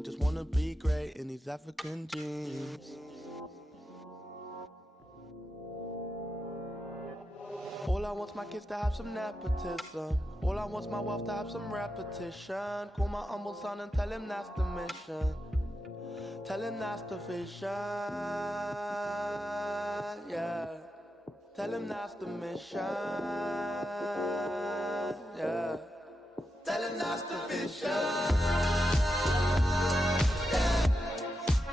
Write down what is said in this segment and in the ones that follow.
we just wanna be great in these African jeans. All I want's my kids to have some nepotism. All I want's my wealth to have some repetition. Call my humble son and tell him that's the mission. Tell him that's the vision, yeah. Tell him that's the mission, yeah. Tell him that's the vision, yeah.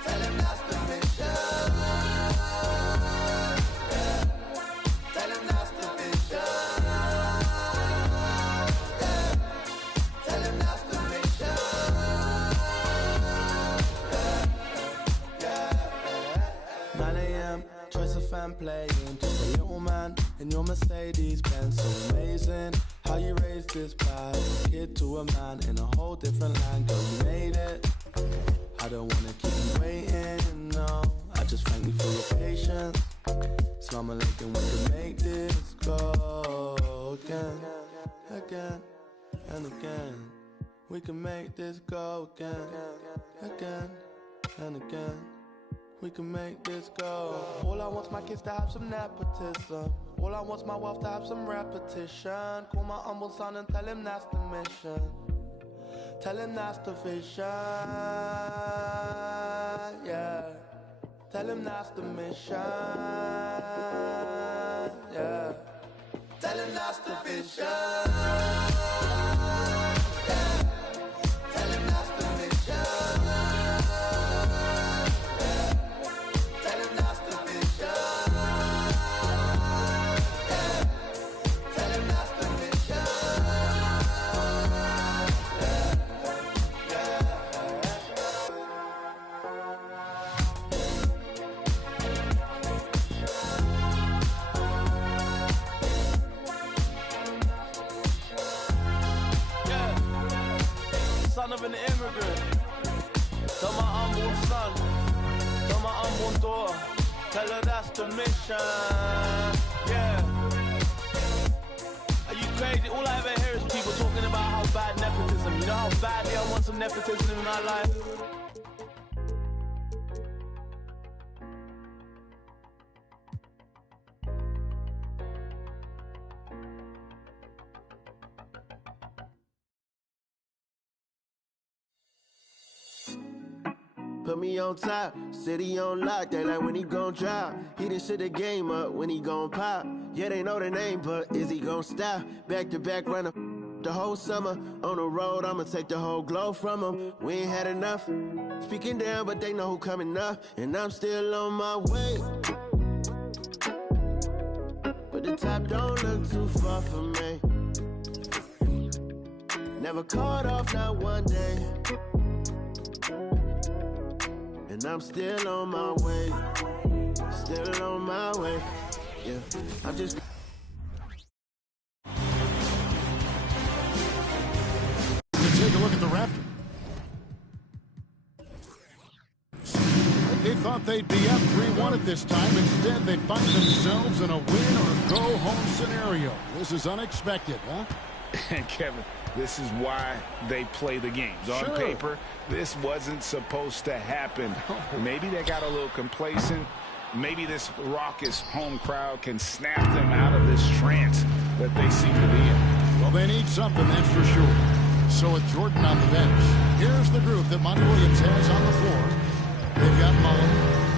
Tell him that's the mission, yeah. Tell him that's the vision, yeah. Tell him that's the mission, yeah. 9 a.m., choice of fan playing. Just a little man in your Mercedes Benz. So amazing how you raised this bad kid to a man in a whole different land. Girl, you made it. I don't wanna keep you waiting, no. I just thank you for your patience. Slum and we can make this go again, again, and again. We can make this go again, again, and again. We can make this go. All I want's my kids to have some nepotism. All I want's my wealth to have some repetition. Call my humble son and tell him that's the mission. Tell him that's the vision, yeah. Tell him that's the mission, yeah. Tell him that's the vision, yeah. Tell him that's the mission, yeah. Tell him that's the vision, yeah. Tell him that's the mission, yeah. Son of an immigrant, tell my unborn son, tell my unborn daughter, tell her that's the mission, yeah. Are you crazy? All I ever hear is people talking about how bad nepotism. You know how badly I want some nepotism in my life? Put me on top, city on lock, they like when he gon' drop. He done shit the game up, when he gon' pop. Yeah, they know the name, but is he gon' stop? Back to back runner the whole summer. On the road, I'ma take the whole glow from him. We ain't had enough. Speaking down, but they know who coming up. And I'm still on my way. But the top don't look too far for me. Never caught off, not one day. And I'm still on my way, still on my way, yeah, I'm just... Take a look at the Raptors. They thought they'd be up 3-1 at this time. Instead, they find themselves in a win or go-home scenario. This is unexpected, huh? And Kevin, this is why they play the games. On paper, this wasn't supposed to happen. Maybe they got a little complacent. Maybe this raucous home crowd can snap them out of this trance that they seem to be in. Well, they need something, that's for sure. So with Jordan on the bench, here's the group that Monty Williams has on the floor. They've got Mullen.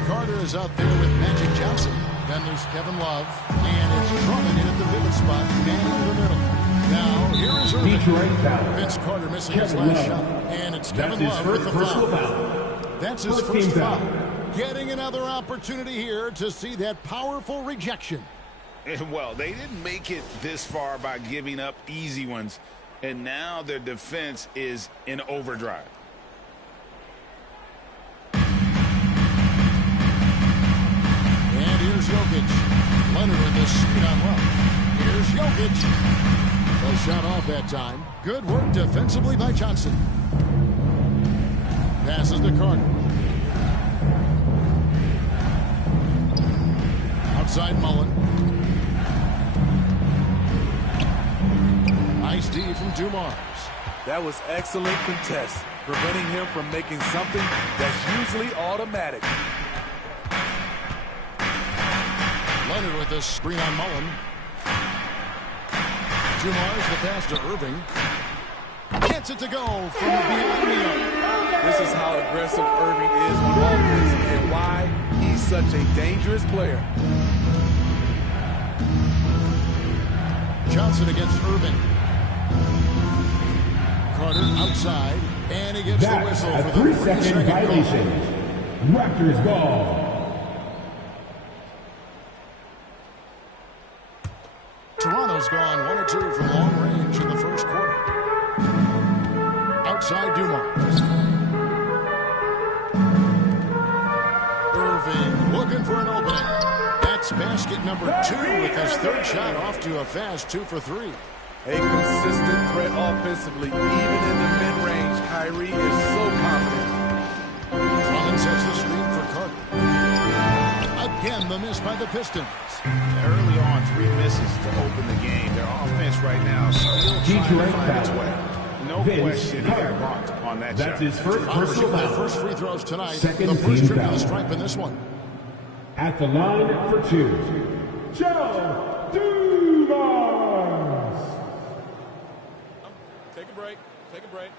Carter is out there with Magic Johnson. Then there's Kevin Love. And it's Drummond in at the pivot spot, man in the middle. Now, here is Irving. Vince Carter missing his last shot. And it's Kevin Love with the foul. That's his first foul. Getting another opportunity here to see that powerful rejection. And well, they didn't make it this far by giving up easy ones. And now their defense is in overdrive. And here's Jokic. Leonard with the screen on Love. Here's Jokic. No shot off that time. Good work defensively by Johnson. Passes to Carter. Outside Mullen. Nice D from Dumars. That was excellent contest. preventing him from making something that's usually automatic. Leonard with this screen on Mullen. Dumar's the pass to Irving. Gets it to go from beyond the arc. This is how aggressive Irving is on offense and why he's such a dangerous player. Johnson against Irving. Carter outside, and he gets the whistle for the 3-second violation. Raptors ball. Toronto's gone 1 or 2 from long range in the first quarter. Outside Dumars. Irving looking for an opening. That's basket number 2 with his third shot off to a fast 2 for 3. A consistent threat offensively, even in the mid-range. Kyrie is so confident. Drummond sets the screen for Carter. Again, the miss by the Pistons. Early on, 3 misses to open the game. Their offense right now still trying to find its way. No question he got blocked on that shot. That's his first personal foul. First free throws tonight. Second the first trip foul. to the stripe in this one. At the line for 2, Joe Dumars. Take a break. Take a break.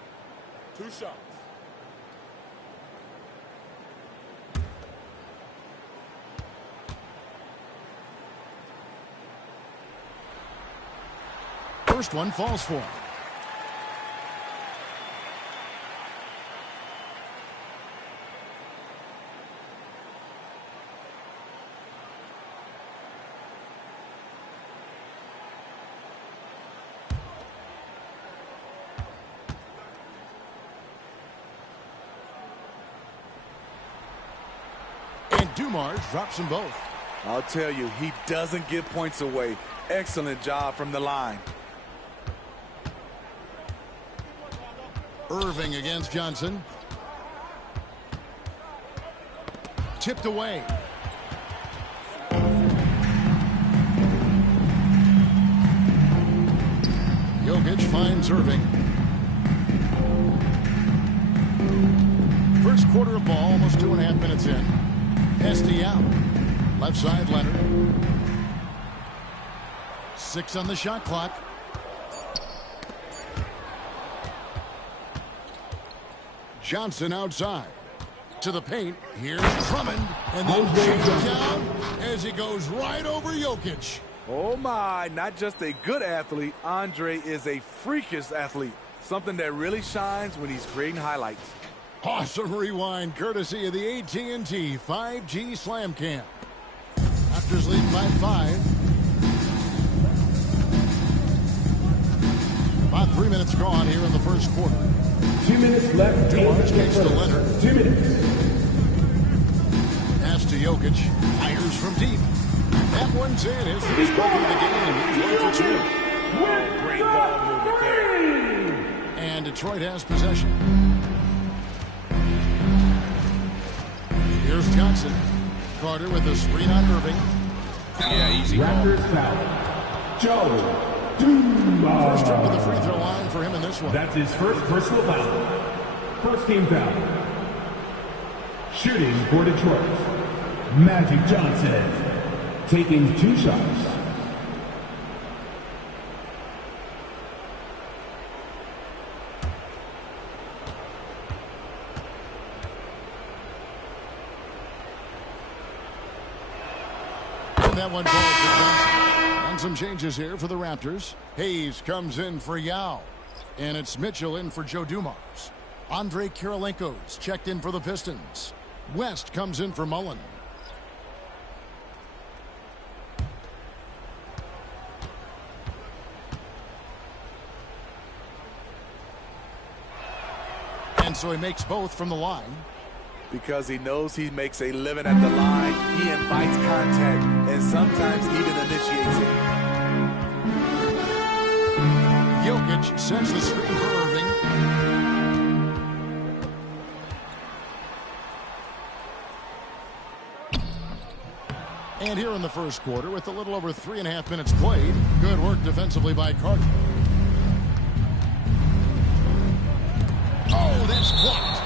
2 shots. First one falls for him. And Dumars drops them both. I'll tell you, he doesn't give points away. Excellent job from the line. Irving against Johnson. Tipped away. Jokic finds Irving. First quarter of ball, almost 2.5 minutes in. Esty out. Left side, Leonard. 6 on the shot clock. Johnson outside. To the paint. Here's Drummond. And then shakes it down as he goes right over Jokic. Oh my, not just a good athlete, Andre is a freakish athlete. Something that really shines when he's creating highlights. Awesome rewind courtesy of the AT&T 5G Slam Cam. Raptors lead by 5. About 3 minutes gone here in the first quarter. 2 minutes left. Dumars takes to Leonard. 2 minutes. Pass to Jokic. Fires from deep. That one's in. His first bucket of the game. He's 1 for 2. Great ball movement there. And Detroit has possession. Here's Johnson. Carter with a screen on Irving. Yeah, easy call. Raptors foul. Joe Dumars. First trip to the free throw line for him in this one. That's his first personal foul. First team foul. Shooting for Detroit, Magic Johnson. Taking 2 shots. That one ball for Johnson. And some changes here for the Raptors. Hayes comes in for Yao. And it's Mitchell in for Joe Dumars. Andre Kirilenko's checked in for the Pistons. West comes in for Mullen. And so he makes both from the line. Because he knows he makes a living at the line, he invites contact and sometimes even initiates it. Jokic sends the screen for Irving. And here in the first quarter, with a little over 3.5 minutes played, good work defensively by Carter. Oh, that is blocked.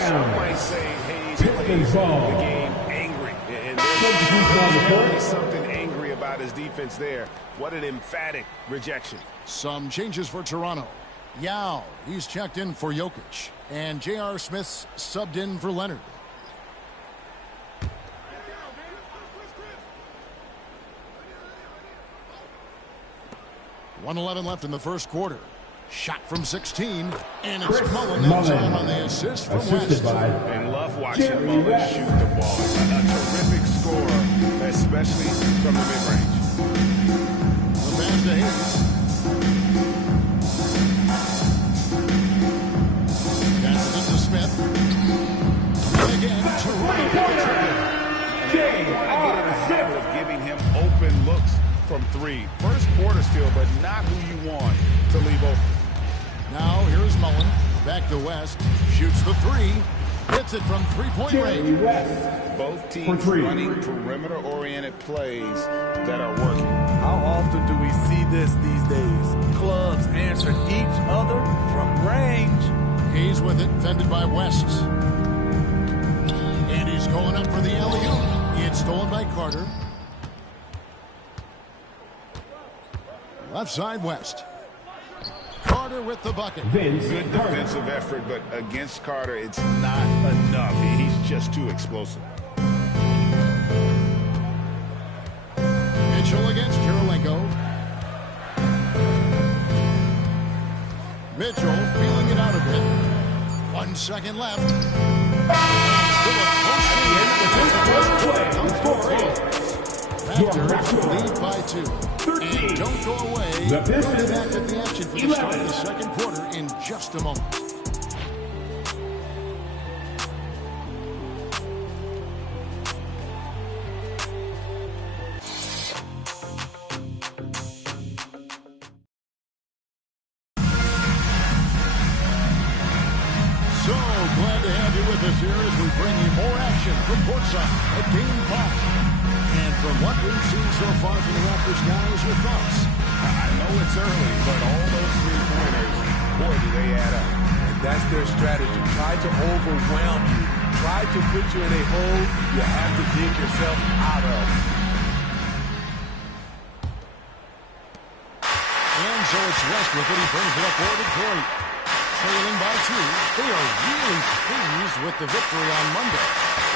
Some might say Hayes plays the game angry. And there's something angry about his defense there. What an emphatic rejection. Some changes for Toronto. Yao, he's checked in for Jokic. And J.R. Smith's subbed in for Leonard. .111 left in the first quarter. Shot from 16, and it's Mullen on the assist from West. And love watching Mullen shoot the ball. A terrific scorer, especially from the mid-range. The pass to Hayes. Passes it to Smith. And again, Toronto with the triple. And they want to get in the habit of giving him open looks from three. First quarter still, but not who you want to leave open. Now here's Mullen. Back to West. Shoots the three. Hits it from three-point range. Both teams running perimeter-oriented plays that are working. How often do we see this these days? Clubs answering each other from range. Hayes with it, fended by West. And he's going up for the alley-oop. It's stolen by Carter. Left side, West. Carter with the bucket. Good defensive effort, but against Carter, it's not enough. He's just too explosive. Mitchell against Kirilenko. Mitchell feeling it out a bit. 1 second left. Raptors lead by 2. And don't go away. We'll be back at the action for the start of the second quarter in just a moment. So glad to have you with us here as we bring you more action from courtside at Game 5. And from what we've seen so far from the Raptors guys, your thoughts? I know it's early, but all those three-pointers, boy, do they add up. And that's their strategy. Try to overwhelm you. Try to put you in a hole you have to dig yourself out of. And so it's West with it. He brings it up for Detroit. Trailing by 2. They are really pleased with the victory on Monday.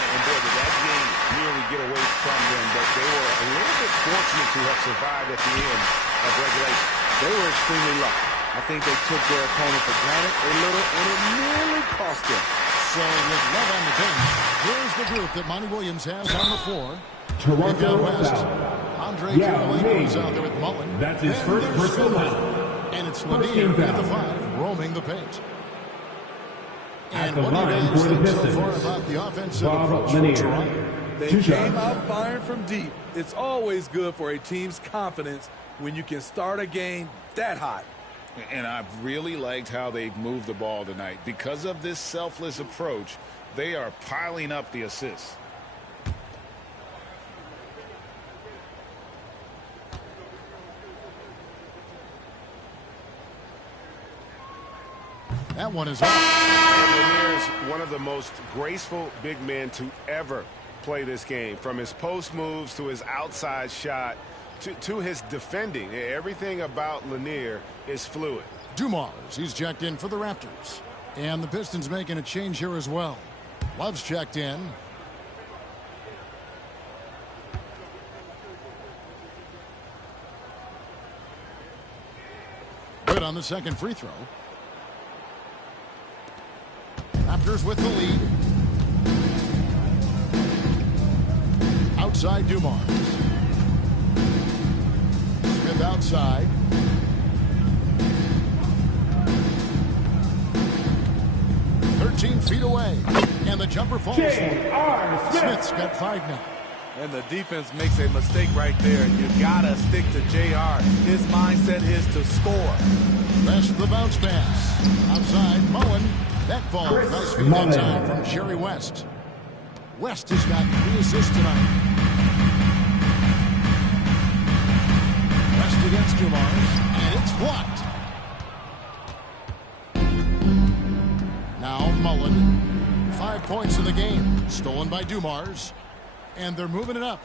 And boy, did that game nearly get away from them, but they were a little bit fortunate to have survived at the end of regulation. They were extremely lucky. I think they took their opponent for granted a little, and it nearly cost them. So with Love on the bench, here's the group that Monty Williams has on the floor. Toronto West. Andre Kirilenko is out there with Mullen. That's his first personal foul. And it's Lanier at the 5, roaming the paint. At And the what do you line guys for the think so Pistons, far about the offensive Bob approach Lanier. for Toronto? They Two came shots. out firing from deep. It's always good for a team's confidence when you can start a game that hot. And I've really liked how they've moved the ball tonight. Because of this selfless approach, they are piling up the assists. That one is off. Lanier's one of the most graceful big men to ever play this game. From his post moves to his outside shot to his defending. Everything about Lanier is fluid. Dumars, he's checked in for the Raptors. And the Pistons making a change here as well. Love's checked in. Good on the second free throw. Raptors with the lead. Outside Dumars. Smith outside. Feet away, and the jumper falls. Smith's got 5 now. And the defense makes a mistake right there. You gotta stick to JR. His mindset is to score. Rest the bounce pass. Outside, Mullen. That falls. Nice feed that time from Jerry West. West has got 3 assists tonight. West against Dumars, and it's blocked. Now Mullen. 5 points in the game. Stolen by Dumars. And they're moving it up.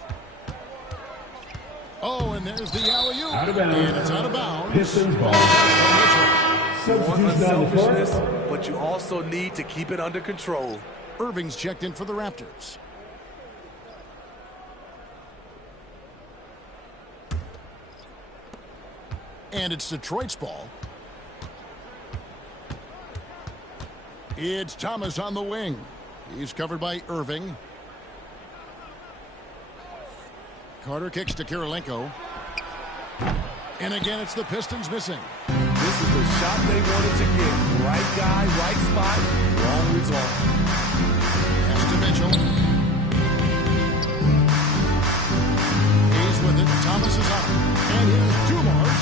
Oh, and there's the alley-oop. Out of bounds. And it's out of bounds. Pistons ball. You want Substitution on the court. unselfishness, but you also need to keep it under control. Irving's checked in for the Raptors. And it's Detroit's ball. It's Thomas on the wing. He's covered by Irving. Carter kicks to Kirilenko. And again, it's the Pistons missing. This is the shot they wanted to get. Right guy, right spot, wrong result. Pass to Mitchell. He's with it. Thomas is out. And here's Dumars.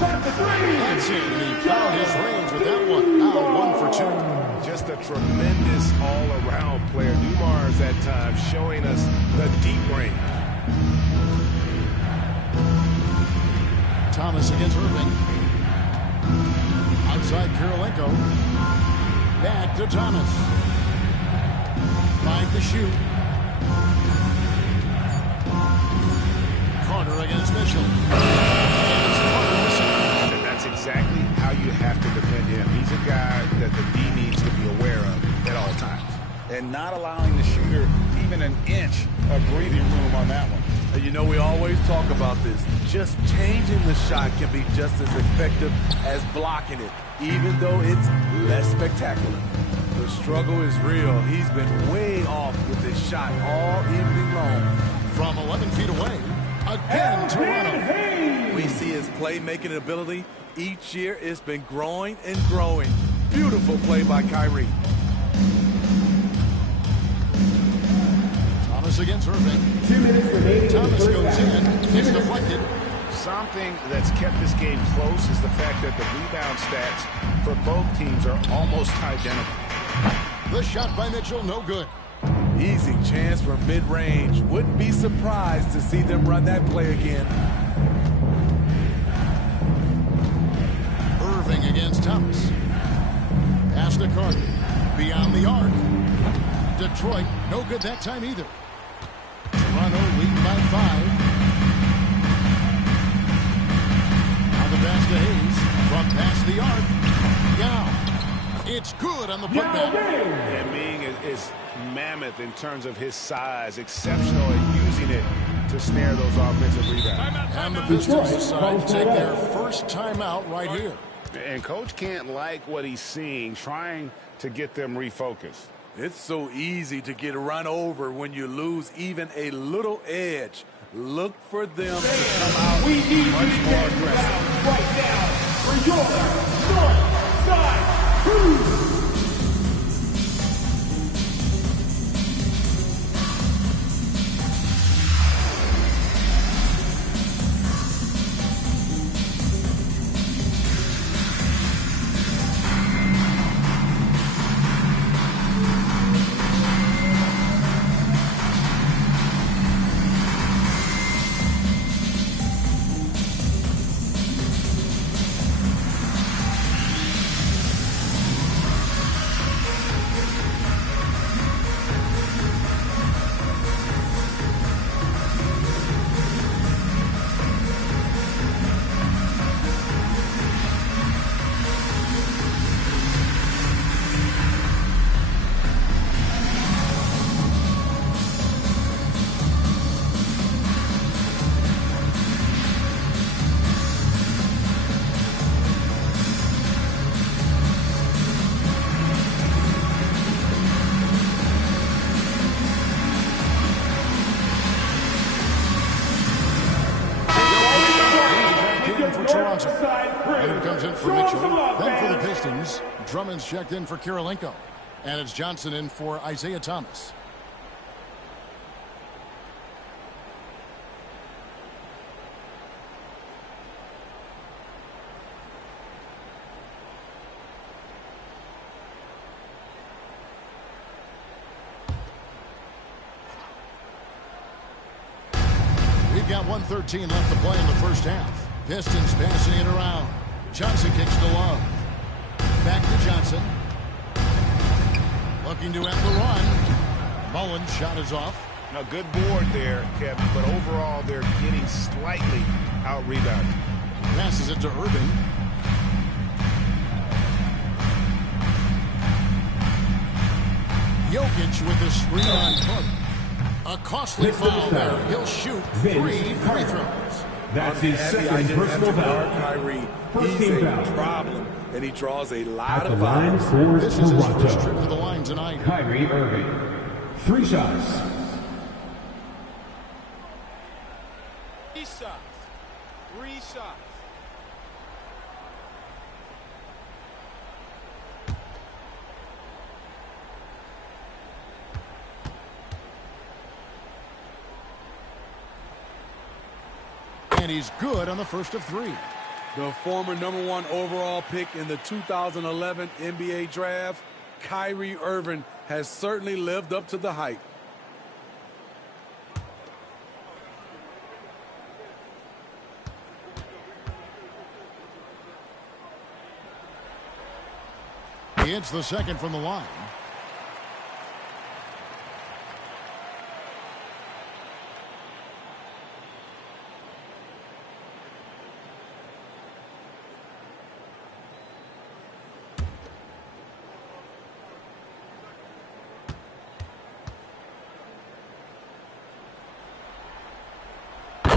That's it. And he found his range with that one. Now 1 for 2. Just a tremendous all-around player. Dumars at times showing us the deep range. Thomas against Irving. Outside Kirilenko. Back to Thomas. 5 to shoot. Carter against Mitchell. And it's Carter missing. And that's exactly how you have to defend him. He's a guy that the D needs to be aware of at all times. And not allowing the shooter even an inch of breathing room on that one. And you know, we always talk about this. Just changing the shot can be just as effective as blocking it, even though it's less spectacular. The struggle is real. He's been way off with his shot all evening long. From 11 feet away, again Toronto. We see his playmaking ability. Each year it's been growing and growing. Beautiful play by Kyrie. Thomas against Irving. 2 minutes remaining. Thomas goes in. It's deflected. Something that's kept this game close is the fact that the rebound stats for both teams are almost identical. The shot by Mitchell, no good. Easy chance for mid-range. Wouldn't be surprised to see them run that play again. Irving against Thomas. Pass to Carter. Beyond the arc. Detroit, no good that time either. Toronto leading by 5. Now the pass to Hayes. From past the arc. Now, it's good on the putback. And Ming is mammoth in terms of his size. Exceptional at using it to snare those offensive rebounds. And the Pistons decide to take their first timeout right here. And Coach can't like what he's seeing, trying to get them refocused. It's so easy to get run over when you lose even a little edge. Look for them to come out much more aggressive. Right now for your North Side Crew. Leonard comes in for Mitchell. Then for the Pistons, Drummond's checked in for Kirilenko. And it's Johnson in for Isaiah Thomas. We've got 1:13 left to play in the first half. Pistons passing it around. Johnson kicks to Love. Back to Johnson. Looking to end the run. Mullen's shot is off. A good board there, Kevin, but overall they're getting slightly out-rebounded. Passes it to Irving. Jokic with the screen on Clark. A costly foul there. He'll shoot 3 free throws. That's his second personal foul. Kyrie, First he's team a foul. problem, and he draws a lot At of the line fouls. for This is his first trip to Toronto. the line tonight. Kyrie Irving. 3 shots. 3 shots. 3 shots. And he's good on the first of 3. The former #1 overall pick in the 2011 NBA draft, Kyrie Irving, has certainly lived up to the hype. He hits the second from the line.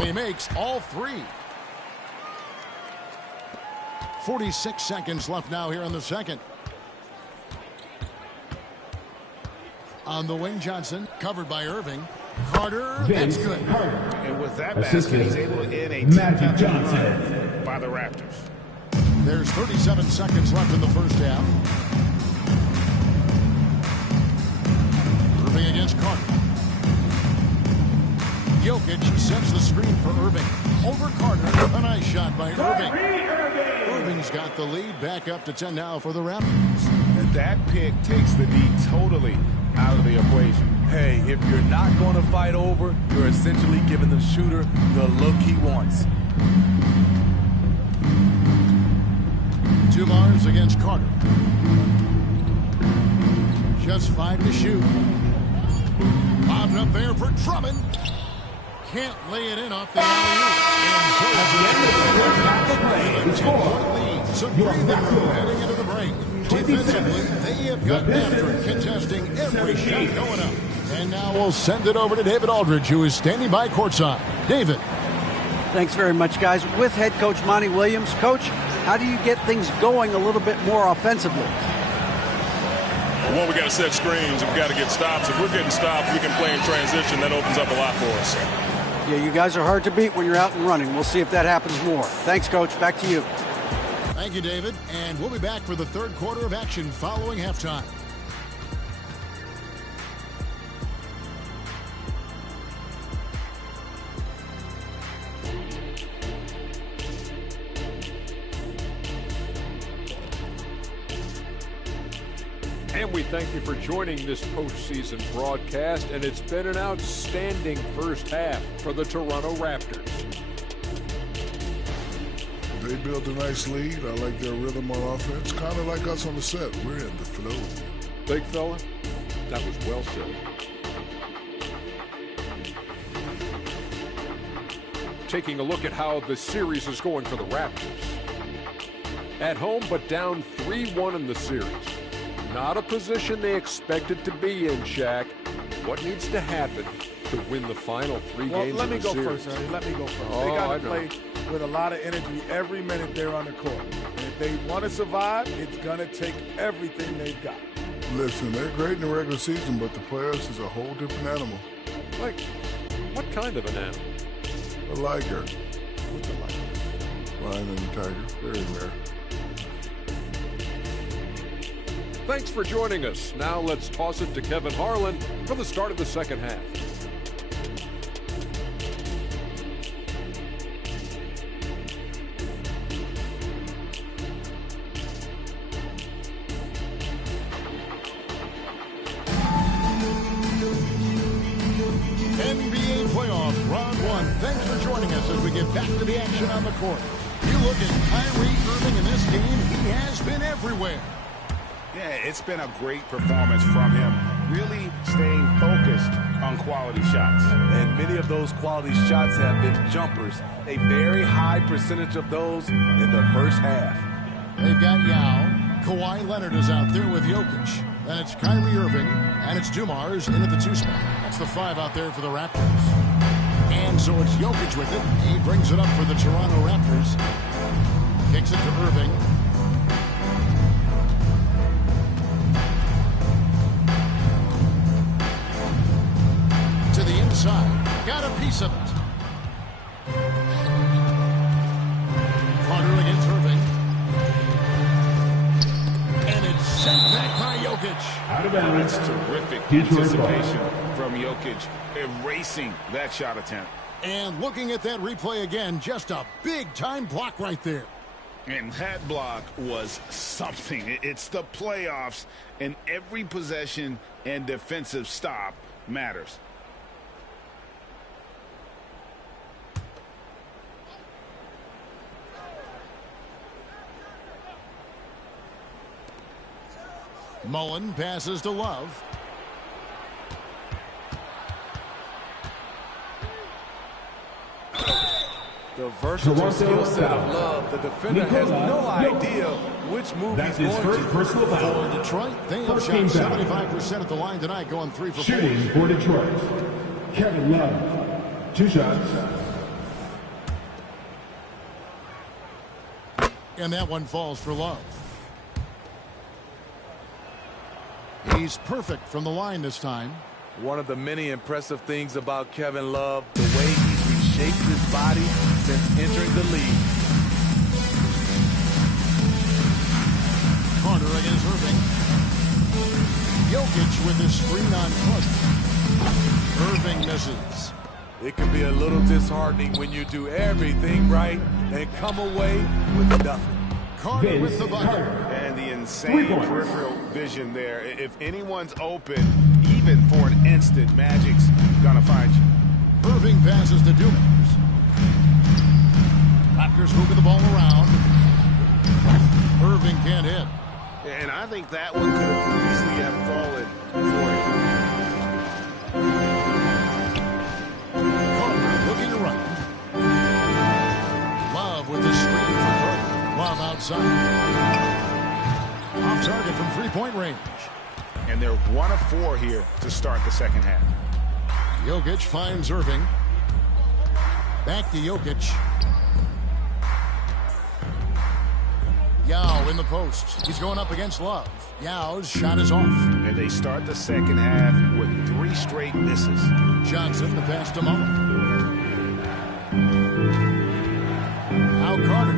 He makes all 3. 46 seconds left now here in the second. On the wing, Johnson, covered by Irving. Carter, that's good. And with that basket, he's able to end a Magic Johnson by the Raptors. There's 37 seconds left in the first half. Irving against Carter. Jokic sets the screen for Irving. Over Carter. A nice shot by Irving. Irving's got the lead. Back up to 10 now for the Raptors. And that pick takes the D totally out of the equation. Hey, if you're not going to fight over, you're essentially giving the shooter the look he wants. Dumars against Carter. Just 5 to shoot. Bobbed up there for Drummond. Can't lay it in off the alley-oop. So breathe in heading into the break. Defensively, they have gotten after it, contesting every shot going up. And now we'll send it over to David Aldridge, who is standing by courtside. David. Thanks very much, guys. With head coach Monty Williams. Coach, how do you get things going a little bit more offensively? Well, we got to set screens. We've got to get stops. If we're getting stops, we can play in transition. That opens up a lot for us. Yeah, you guys are hard to beat when you're out and running. We'll see if that happens more. Thanks, Coach. Back to you. Thank you, David. And we'll be back for the third quarter of action following halftime. And we thank you for joining this postseason broadcast, and it's been an outstanding first half for the Toronto Raptors. They built a nice lead. I like their rhythm on offense. Kind of like us on the set. We're in the flow. Big fella, that was well said. Taking a look at how the series is going for the Raptors. At home, but down 3-1 in the series. Not a position they expected to be in, Shaq. What needs to happen to win the final 3 games let of me the go series? first, Ernie. Let me go first. Oh, They got I to know. play with a lot of energy every minute they're on the court. And if they want to survive, it's going to take everything they've got. Listen, they're great in the regular season, but the playoffs is a whole different animal. Like, what kind of an animal? A liger. What's it like? Lion and tiger. Very rare. Thanks for joining us. Now let's toss it to Kevin Harlan for the start of the second half. NBA playoff round 1. Thanks for joining us as we get back to the action on the court. You look at Kyrie Irving in this game, he has been everywhere. Yeah, it's been a great performance from him, really staying focused on quality shots. And many of those quality shots have been jumpers. A very high percentage of those in the first half. They've got Yao. Kawhi Leonard is out there with Jokic. Then it's Kyrie Irving, and it's Dumars in at the 2 spot. That's the 5 out there for the Raptors. And so it's Jokic with it. He brings it up for the Toronto Raptors. Kicks it to Irving. To the inside. Got a piece of it. Carter against Irving. And it's sent back by Jokic. Out of bounds. That's terrific anticipation from Jokic, erasing that shot attempt. And looking at that replay again, just a big-time block right there. And that block was something. It's the playoffs, and every possession and defensive stop matters. Mullen passes to Love. The versatile skill set of Love. The defender has no idea which move he's going to. Personal foul. For Detroit, they have shot 75% at the line tonight, going 3 for 4. Shooting for Detroit, Kevin Love. 2 shots. And that one falls for Love. He's perfect from the line this time. One of the many impressive things about Kevin Love, the way he's reshaped his body since entering the league. Carter against Irving. Jokic with his screen on Carter. Irving misses. It can be a little disheartening when you do everything right and come away with nothing. Carter with the bucket. And the insane peripheral vision there. If anyone's open, even for an instant, Magic's gonna find you. Irving passes to Dumars. Raptors moving the ball around. Irving can't hit. And I think that one could have easily have fallen for him. Carter looking around. Love with the screen for Carter. Love outside. Off target from 3-point range. And they're 1 of 4 here to start the second half. Jokic finds Irving. Back to Jokic. Yao in the post. He's going up against Love. Yao's shot is off. And they start the second half with 3 straight misses. Johnson, the pass to Mullen. Now Carter.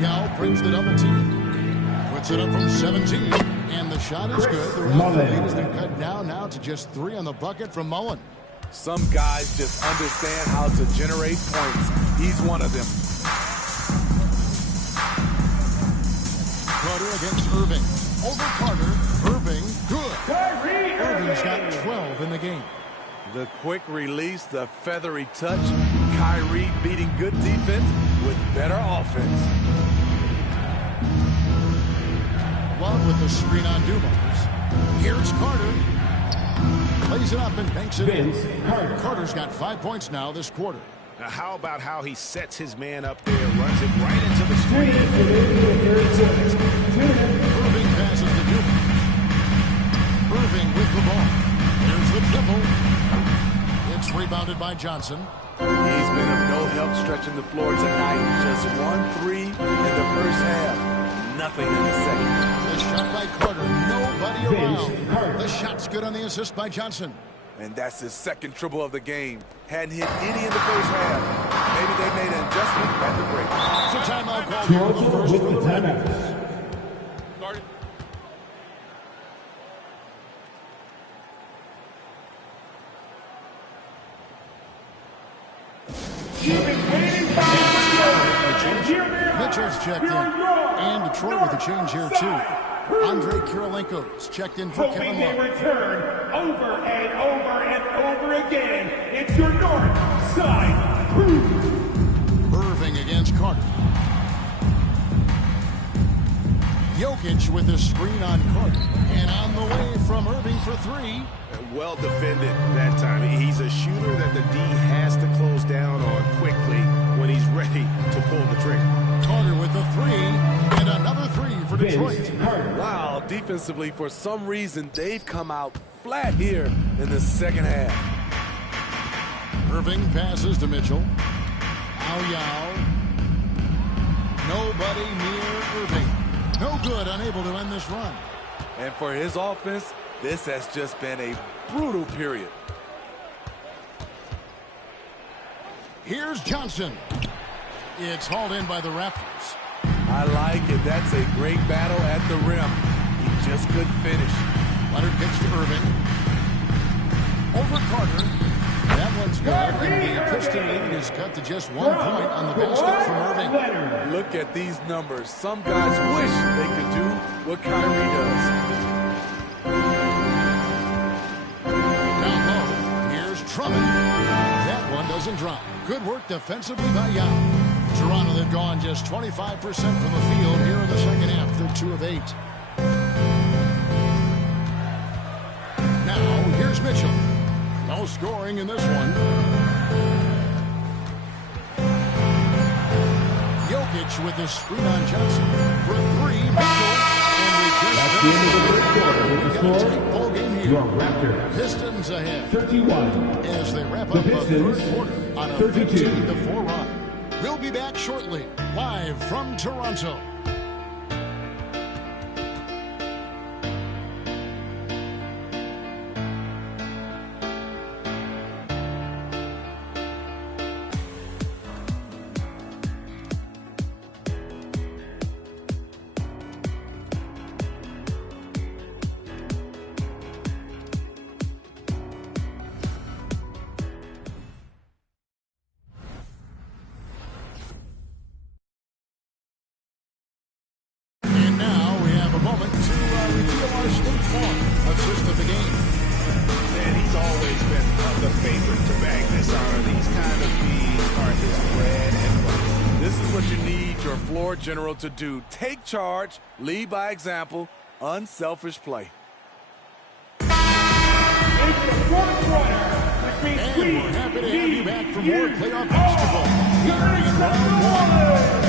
Yao brings the double team. Puts it up from 17. And the shot is good. The Raptors lead has been cut down now to just 3 on the bucket from Mullen. Some guys just understand how to generate points. He's one of them. Carter against Irving. Over Carter. Irving, good. Irving's got 12 in the game. The quick release, the feathery touch. Kyrie beating good defense with better offense. Love with the screen on Dumars. Here's Carter. Plays it up and banks it in. Carter's got 5 points now this quarter. Now how about how he sets his man up there, runs it right into the screen. Irving passes to Dumars. Irving with the ball. Here's the triple. It's rebounded by Johnson. He's been of no help stretching the floor tonight. Just 1-3 in the first half. Nothing in the second. The shot by Carter. Nobody around. The shot's good on the assist by Johnson. And that's his second triple of the game. Hadn't hit any in the first half. Maybe they made an adjustment at the break. It's a timeout call here in the first for the Raptors. Guarded. Mitchell's checked in. And Detroit with a change here, too. Andre Kirilenko's checked in for Kevin Love. Return over and over and over again. It's your north side crew. Irving against Carter. Jokic with the screen on Carter. And on the way from Irving for three. Well defended that time. He's a shooter that the D has to close down on quickly when he's ready to pull the trigger. Carter with the three. And another three for Detroit. Wow, defensively, for some reason, they've come out flat here in the second half. Irving passes to Mitchell. Yao. Nobody near Irving. No good, unable to end this run. And for his offense, this has just been a brutal period. Here's Johnson. It's hauled in by the Raptors. I like it. That's a great battle at the rim. He just couldn't finish. Leonard kicks to Irving. Over Carter. That one's good. And the Piston lead is cut to just 1 point on the basket from Irving. Look at these numbers. Some guys wish they could do what Kyrie does. Down low. Here's Drummond. That one doesn't drop. Good work defensively by Yao. Toronto, they've gone just 25% from the field here in the second half. They're 2 of 8. Now, here's Mitchell. No scoring in this one. Jokic with the screen on Johnson. For three, Mitchell. That's the end of the third quarter with the score. Ball game here. Your Raptors. Pistons ahead. 31. As they wrap The up the Pistons, third quarter on a 32. 15-4 run. We'll be back shortly, live from Toronto. Assist of the game. And he's always been the favorite to bag this honor. These kind of fees are his bread and butter. This is what you need your floor general to do. Take charge, lead by example, unselfish play. It's the fourth quarter, which means and we're happy to have you back for more playoff basketball here in round one.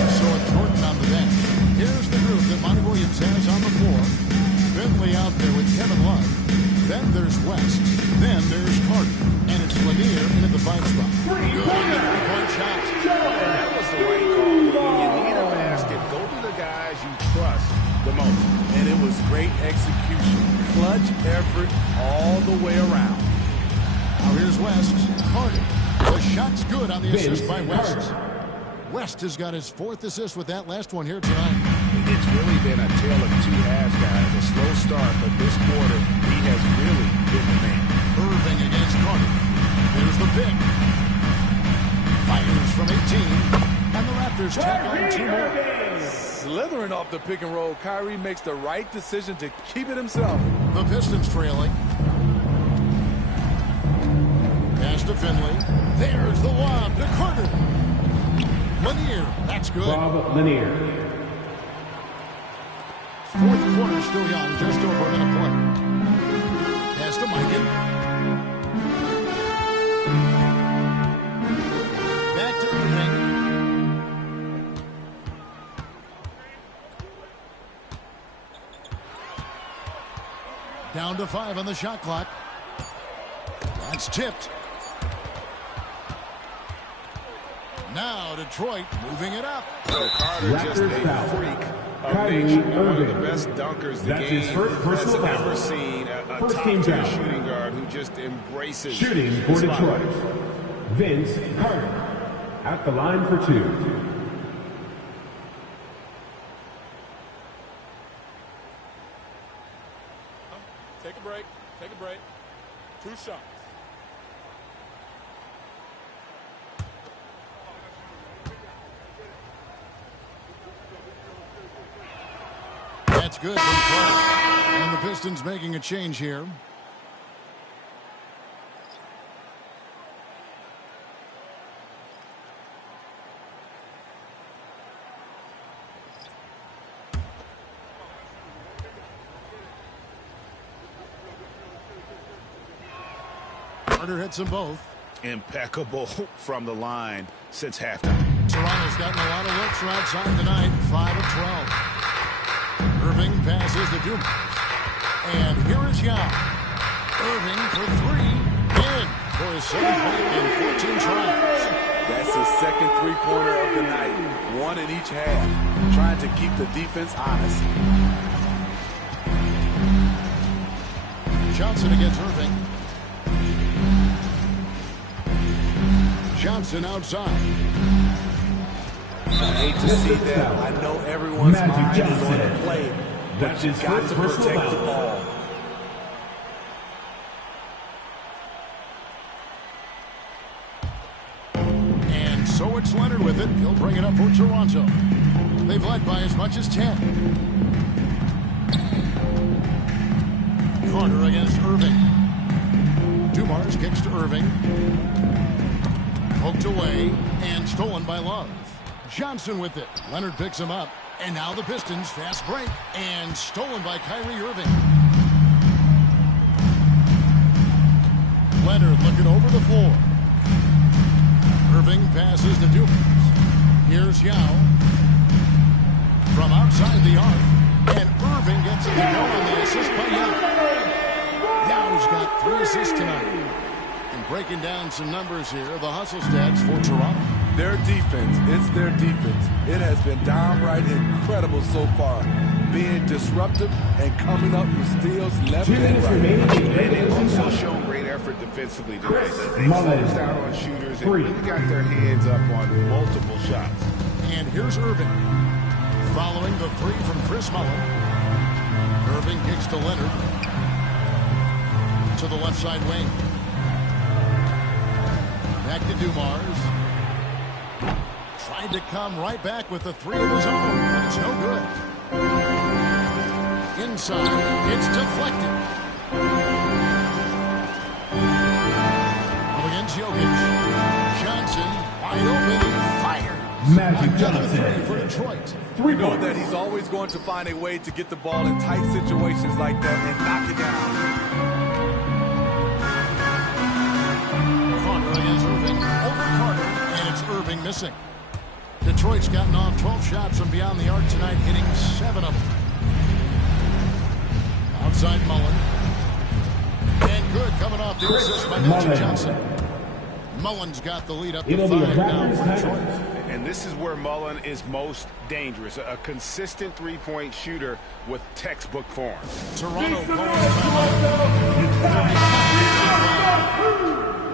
So it's Jordan on the bench. Here's the group that Monty Williams has on the floor. Finley out there with Kevin Love. Then there's West. Then there's Carter. And it's Lanier into the 5 spot. Good on the three-point shot. That was the right call. When you need a basket, go to the guys you trust the most. And it was great execution. Clutch effort all the way around. Now here's West. Carter. The shot's good on the assist by West. West has got his 4th assist with that last one here tonight. It's really been a tale of 2 halves, guys. A slow start, but this quarter, he has really been the man. Irving against Carter. Here's the pick. Fires from 18. And the Raptors tack on 2 more. Slithering off the pick and roll, Kyrie makes the right decision to keep it himself. The Pistons trailing. Pass to Finley. There's the lob to Carter. Lanier. That's good. Rob Lanier. 4th quarter still young. Just over a minute play. Pass to Mikan. Back to Irving. Down to 5 on the shot clock. That's tipped. Now Detroit moving it up. So Carter just a freak of nature. One of the best dunkers the game has ever seen. A top-tier shooting guard who just embraces shooting for Detroit. Vince Carter at the line for 2. Take a break. Take a break. 2 shots. That's good from Clark. And the Pistons making a change here. Carter hits them both. Impeccable from the line since halftime. Toronto's gotten a lot of looks from outside tonight. 5 of 12. Irving passes to Dumas. And here is Yao. Irving for 3. In for his 7th point in 14 tries. That's his second three-pointer of the night. 1 in each half. Trying to keep the defense honest. Johnson against Irving. Johnson outside. I hate to see that. I know everyone's mind is on the play, but you've got to protect the ball. And so it's Leonard with it. He'll bring it up for Toronto. They've led by as much as 10. Carter against Irving. Dumars kicks to Irving. Poked away and stolen by Love. Johnson with it. Leonard picks him up. And now the Pistons fast break. And stolen by Kyrie Irving. Leonard looking over the floor. Irving passes to Dumas. Here's Yao. From outside the arc. And Irving gets it to go on the assist by Yao. Yao's got 3 assists tonight. And breaking down some numbers here, the hustle stats for Toronto. Their defense, it's their defense. It has been downright incredible so far. Being disruptive and coming up with steals left and right. And they've also shown great effort defensively today. They closed out on shooters and really got their hands up on multiple shots. And here's Irving. Following the 3 from Chris Mullen. Irving kicks to Leonard. To the left side wing. Back to Dumars. Tried to come right back with the 3 of his own, but it's no good. Inside, it's deflected. Up against Jokic. Johnson, wide open, fired. Magic Johnson for Detroit. We know that he's always going to find a way to get the ball in tight situations like that and knock it down. Carter against Irving. Over Carter, and it's Irving missing. Detroit's gotten off 12 shots from beyond the arc tonight, hitting 7 of them. Outside Mullen. And good coming off the assist by Magic Johnson. Mullen's got the lead up to 5 now for Detroit. And this is where Mullen is most dangerous. A consistent three-point shooter with textbook form. Toronto calls timeout.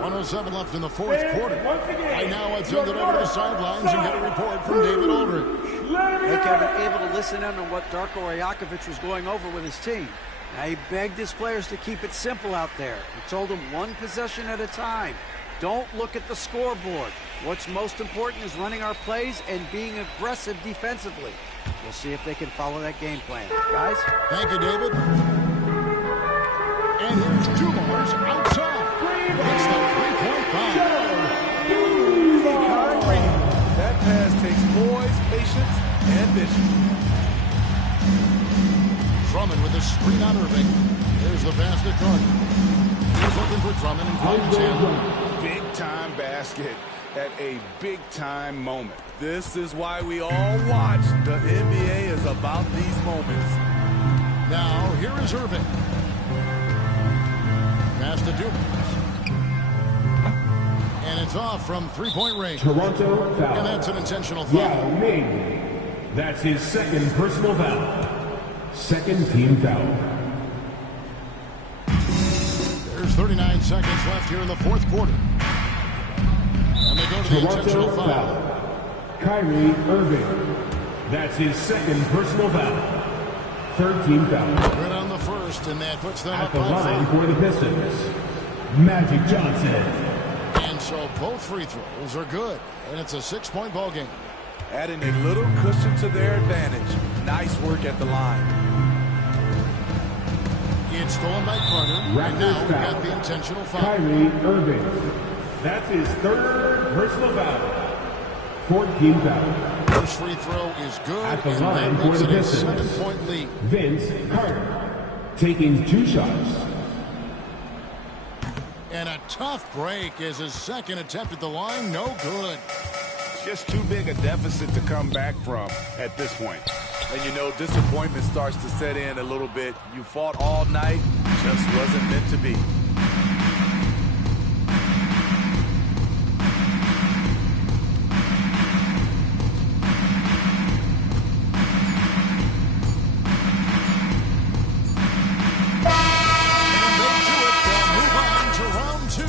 107 left in the 4th quarter. Right now, I'll send it over to the sidelines and get a report from David Aldridge. Hey, Kevin, able to listen in on what Darko Rajakovic was going over with his team. Now, he begged his players to keep it simple out there. He told them 1 possession at a time. Don't look at the scoreboard. What's most important is running our plays and being aggressive defensively. We'll see if they can follow that game plan. Guys? Thank you, David. And here's Dumars outside. It's the 3-point bomb. That pass takes poise, patience, and vision. Drummond with a screen on Irving. There's the pass to Carter. He's looking for Drummond and finds him. Big-time basket at a big-time moment. This is why we all watch. The NBA is about these moments. Now, here is Irving. Pass to Dumas. And it's off from 3-point range. Toronto foul. And that's an intentional foul. Yao Ming. That's his 2nd personal foul. 2nd team foul. There's 39 seconds left here in the 4th quarter. And they go to the intentional foul. Kyrie Irving. That's his 2nd personal foul. 3rd team foul. Good on the first, and that puts them At up the by line 5. for the Pistons, Magic Johnson. And so both free throws are good, and it's a 6-point ball game. Adding a little cushion to their advantage. Nice work at the line. It's stolen by Carter, and now we've got the intentional foul. Kyrie Irving. That's his 3rd personal foul. 4th team foul. First free throw is good, At the and line that for makes the it a Pistons, 7-point lead. Vince Carter. Taking 2 shots. And a tough break as his second attempt at the line, no good. Just too big a deficit to come back from at this point. And you know, disappointment starts to set in a little bit. You fought all night, just wasn't meant to be.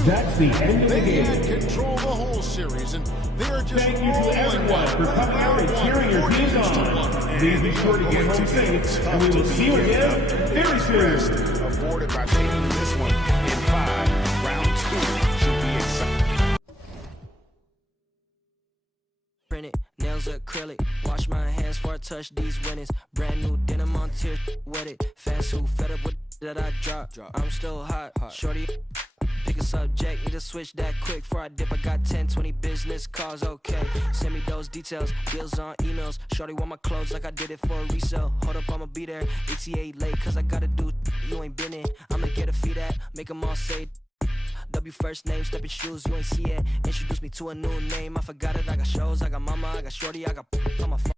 That's the end of the game. They had control the whole series, and they're just thank you to everyone for coming out and cheering your teams on. Please be sure to get home safe, and we will see you again very soon. Avoided by taking this one in 5. Round 2 should be exciting. Print it, nails acrylic. Wash my hands before I touch these winnings. Brand new denim on tier, wet it. Fans who fed up with that I drop. I'm still hot. Shorty. Pick a subject, need to switch that quick. Before I dip, I got 10, 20 business calls, okay. Send me those details, deals on emails. Shorty want my clothes like I did it for a resale. Hold up, I'ma be there. ETA late, cause I gotta do you ain't been in. I'ma get a feed at, make them all say W first name, stepping shoes, you ain't see it. Introduce me to a new name, I forgot it. I got shows, I got mama, I got shorty, I got on my phone.